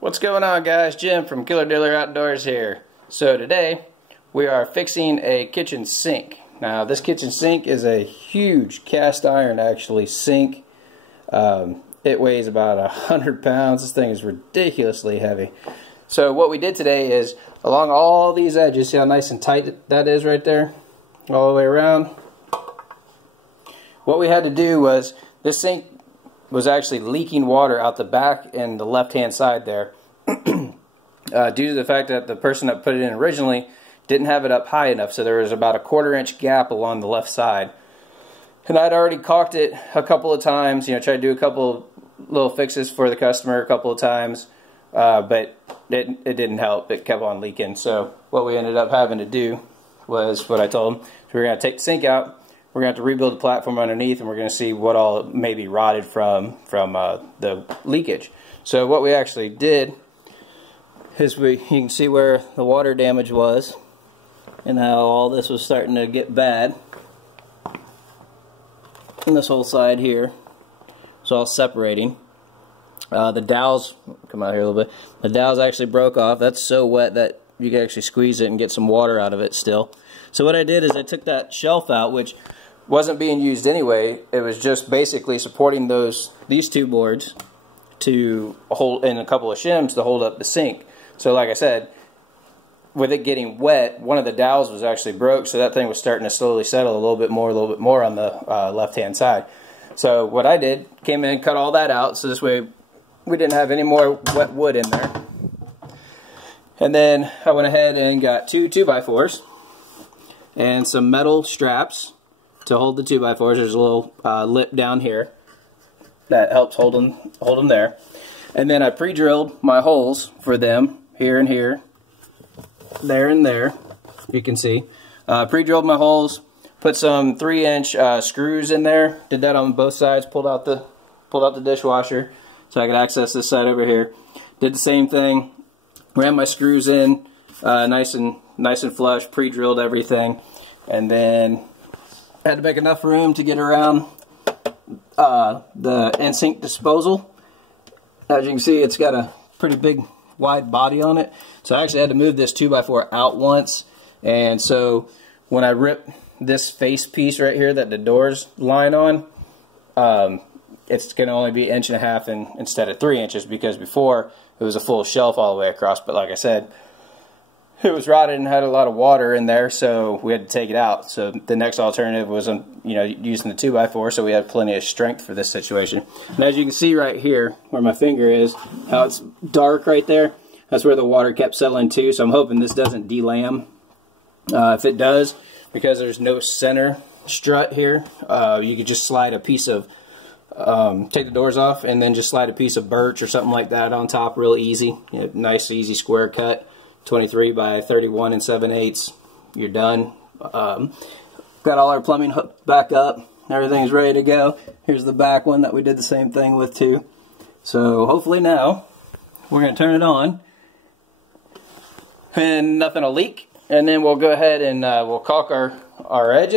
What's going on, guys? Jim from Diller Outdoors here. So today we are fixing a kitchen sink. Now this kitchen sink is a huge cast iron actually sink. It weighs about 100 pounds. This thing is ridiculously heavy. So what we did today is along all these edges, see how nice and tight that is right there? All the way around. What we had to do was, this sink was actually leaking water out the back and the left hand side there due to the fact that the person that put it in originally didn't have it up high enough, so there was about a 1/4 inch gap along the left side. And I'd already caulked it a couple of times, tried to do a couple little fixes for the customer a couple of times, but it didn't help. It kept on leaking. So what we ended up having to do was what I told him. So we're going to take the sink out. We're going to have to rebuild the platform underneath, and we're going to see what all may be rotted from the leakage. So what we actually did is you can see where the water damage was and how all this was starting to get bad. And this whole side here is all separating. The dowels, come out here a little bit, the dowels actually broke off. That's so wet that you can actually squeeze it and get some water out of it still. So what I did is I took that shelf out, which wasn't being used anyway. It was just basically supporting these two boards to hold, and a couple of shims to hold up the sink. So like I said, with it getting wet, one of the dowels was actually broke, so that thing was starting to slowly settle a little bit more on the left hand side. So what I did, came in and cut all that out, so this way we didn't have any more wet wood in there. And then I went ahead and got two 2x4s and some metal straps to hold the 2x4s. There's a little lip down here that helps hold them there. And then I pre-drilled my holes for them here and here, there and there. You can see. Pre-drilled my holes. Put some 3-inch screws in there. Did that on both sides. Pulled out the dishwasher so I could access this side over here. Did the same thing. Ran my screws in nice and flush. Pre-drilled everything, and then had to make enough room to get around the in-sink disposal. As you can see, it's got a pretty big wide body on it, so I actually had to move this 2x4 out once. And so when I rip this face piece right here that the doors line on, it's going to only be 1.5 inches instead of 3 inches, because before it was a full shelf all the way across. But like I said, it was rotted and had a lot of water in there, so we had to take it out. So the next alternative was using the 2x4, so we had plenty of strength for this situation. And as you can see right here, where my finger is, how it's dark right there, that's where the water kept settling to. So I'm hoping this doesn't delam. If it does, because there's no center strut here, you could just slide a piece of, take the doors off and then just slide a piece of birch or something like that on top real easy. Nice easy square cut. 23 by 31 7/8. You're done. Got all our plumbing hooked back up. Everything's ready to go. Here's the back one that we did the same thing with too. So hopefully now we're going to turn it on and nothing will leak. And then we'll go ahead and we'll caulk our edges.